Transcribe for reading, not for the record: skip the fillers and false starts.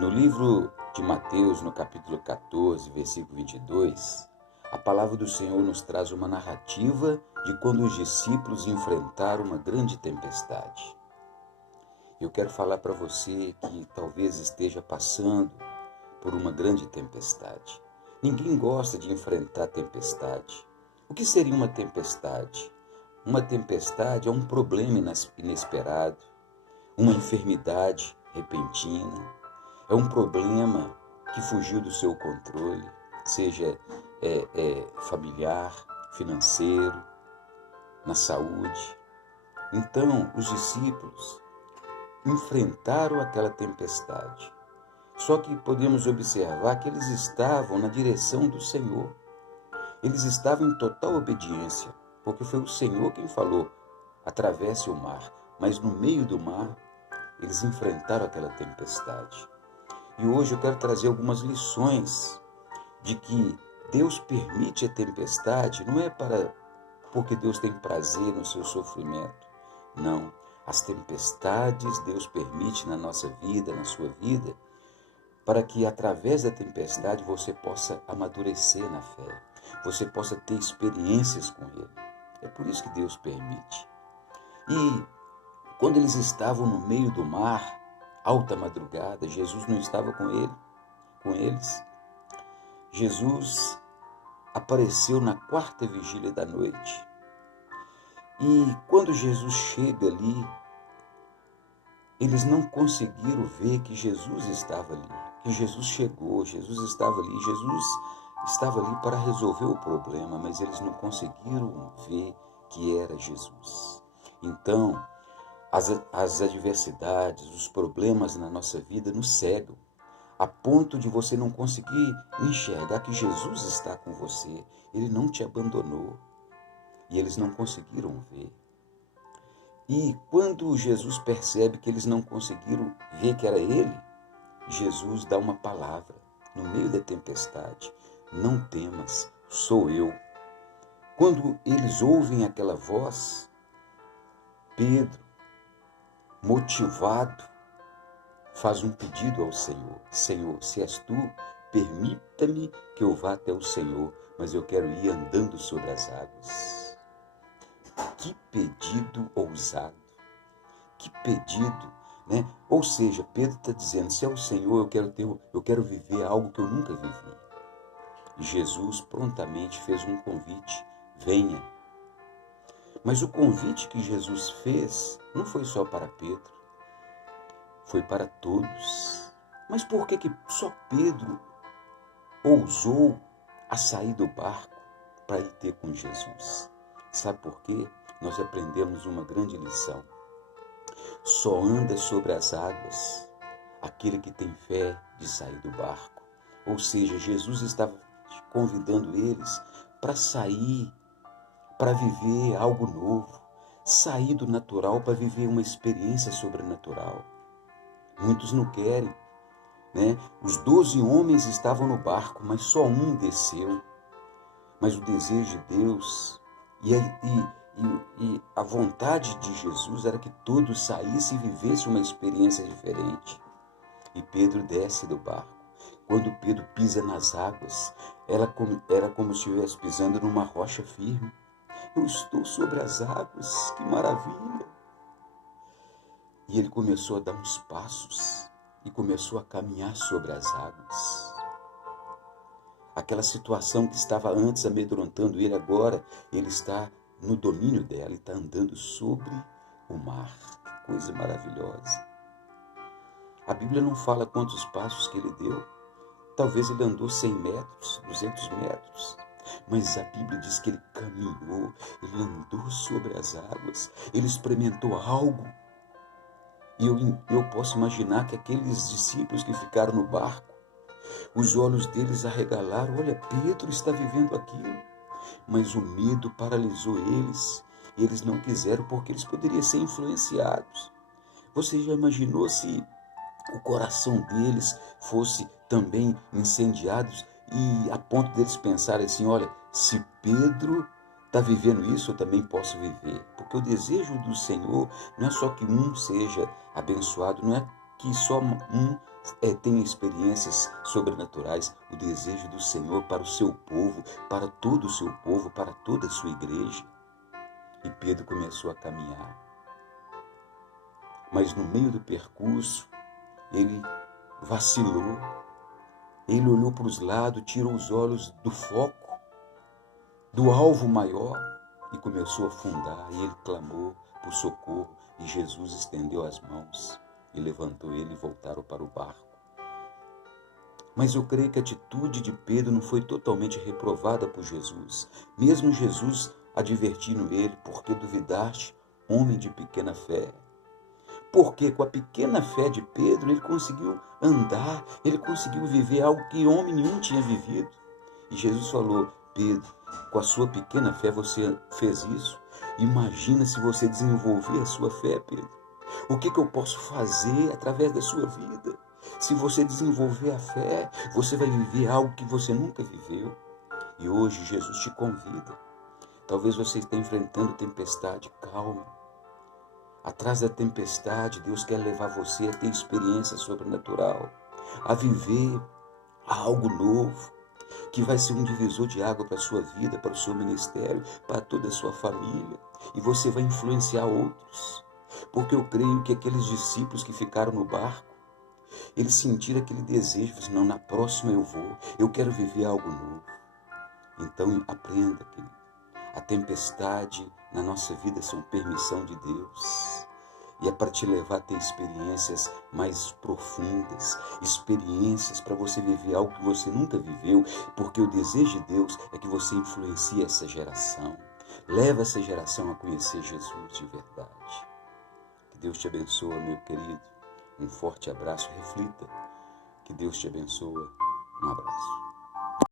No livro de Mateus, no capítulo 14, versículo 22, a palavra do Senhor nos traz uma narrativa de quando os discípulos enfrentaram uma grande tempestade. Eu quero falar para você que talvez esteja passando por uma grande tempestade. Ninguém gosta de enfrentar tempestade. O que seria uma tempestade? Uma tempestade é um problema inesperado, uma enfermidade repentina, é um problema que fugiu do seu controle, seja familiar, financeiro, na saúde. Então, os discípulos enfrentaram aquela tempestade. Só que podemos observar que eles estavam na direção do Senhor. Eles estavam em total obediência, porque foi o Senhor quem falou, atravesse o mar. Mas no meio do mar, eles enfrentaram aquela tempestade. E hoje eu quero trazer algumas lições de que Deus permite a tempestade, não é porque Deus tem prazer no seu sofrimento. Não, as tempestades Deus permite na nossa vida, na sua vida, para que através da tempestade você possa amadurecer na fé, você possa ter experiências com Ele. É por isso que Deus permite. E quando eles estavam no meio do mar, alta madrugada, Jesus não estava com eles. Jesus apareceu na quarta vigília da noite. E quando Jesus chega ali, eles não conseguiram ver que Jesus estava ali, que Jesus chegou, Jesus estava ali, Jesus estava ali para resolver o problema, mas eles não conseguiram ver que era Jesus. Então, as adversidades, os problemas na nossa vida nos cegam, a ponto de você não conseguir enxergar que Jesus está com você. Ele não te abandonou. E eles não conseguiram ver. E quando Jesus percebe que eles não conseguiram ver que era Ele, Jesus dá uma palavra no meio da tempestade. Não temas, sou eu. Quando eles ouvem aquela voz, Pedro, motivado, faz um pedido ao Senhor. Senhor, se és tu, permita-me que eu vá até o Senhor, mas eu quero ir andando sobre as águas. Que pedido ousado, que pedido, né? Ou seja, Pedro está dizendo, se é o Senhor, eu quero viver algo que eu nunca vivi. E Jesus prontamente fez um convite, venha. Mas o convite que Jesus fez não foi só para Pedro, foi para todos. Mas por que só Pedro ousou a sair do barco para ir ter com Jesus? Sabe por quê? Nós aprendemos uma grande lição. Só anda sobre as águas aquele que tem fé de sair do barco. Ou seja, Jesus estava convidando eles para sair, para viver algo novo, sair do natural para viver uma experiência sobrenatural. Muitos não querem, né? Os 12 homens estavam no barco, mas só um desceu. Mas o desejo de Deus e a vontade de Jesus era que todos saíssem e vivessem uma experiência diferente. E Pedro desce do barco. Quando Pedro pisa nas águas, era como se estivesse pisando numa rocha firme. Eu estou sobre as águas, que maravilha! E ele começou a dar uns passos e começou a caminhar sobre as águas. Aquela situação que estava antes amedrontando ele, agora ele está no domínio dela, ele está andando sobre o mar. Que coisa maravilhosa! A Bíblia não fala quantos passos que ele deu. Talvez ele andou 100 metros, 200 metros. Mas a Bíblia diz que ele caminhou, ele andou sobre as águas, ele experimentou algo. E eu posso imaginar que aqueles discípulos que ficaram no barco, os olhos deles arregalaram, olha, Pedro está vivendo aquilo. Mas o medo paralisou eles, e eles não quiseram, porque eles poderiam ser influenciados. Você já imaginou se o coração deles fosse também incendiado, e a ponto deles pensarem assim, olha, se Pedro está vivendo isso, eu também posso viver. Porque o desejo do Senhor não é só que um seja abençoado, não é que só um tenha experiências sobrenaturais, o desejo do Senhor para o seu povo, para todo o seu povo, para toda a sua igreja. E Pedro começou a caminhar. Mas no meio do percurso, ele vacilou, ele olhou para os lados, tirou os olhos do foco, do alvo maior, e começou a afundar. E ele clamou por socorro, e Jesus estendeu as mãos e levantou ele e voltaram para o barco. Mas eu creio que a atitude de Pedro não foi totalmente reprovada por Jesus, mesmo Jesus advertindo ele: por que duvidaste, homem de pequena fé? Porque com a pequena fé de Pedro, ele conseguiu andar, ele conseguiu viver algo que homem nenhum tinha vivido. E Jesus falou: Pedro, com a sua pequena fé você fez isso. Imagina se você desenvolver a sua fé, Pedro. O que eu posso fazer através da sua vida? Se você desenvolver a fé, você vai viver algo que você nunca viveu. E hoje Jesus te convida. Talvez você esteja enfrentando tempestade, calma. Atrás da tempestade, Deus quer levar você a ter experiência sobrenatural, a viver algo novo, que vai ser um divisor de água para a sua vida, para o seu ministério, para toda a sua família. E você vai influenciar outros. Porque eu creio que aqueles discípulos que ficaram no barco, eles sentiram aquele desejo, não, na próxima eu quero viver algo novo. Então aprenda, querido, a tempestade na nossa vida são permissão de Deus. E é para te levar a ter experiências mais profundas, experiências para você viver algo que você nunca viveu, porque o desejo de Deus é que você influencie essa geração. Leva essa geração a conhecer Jesus de verdade. Que Deus te abençoe, meu querido. Um forte abraço, reflita. Que Deus te abençoe. Um abraço.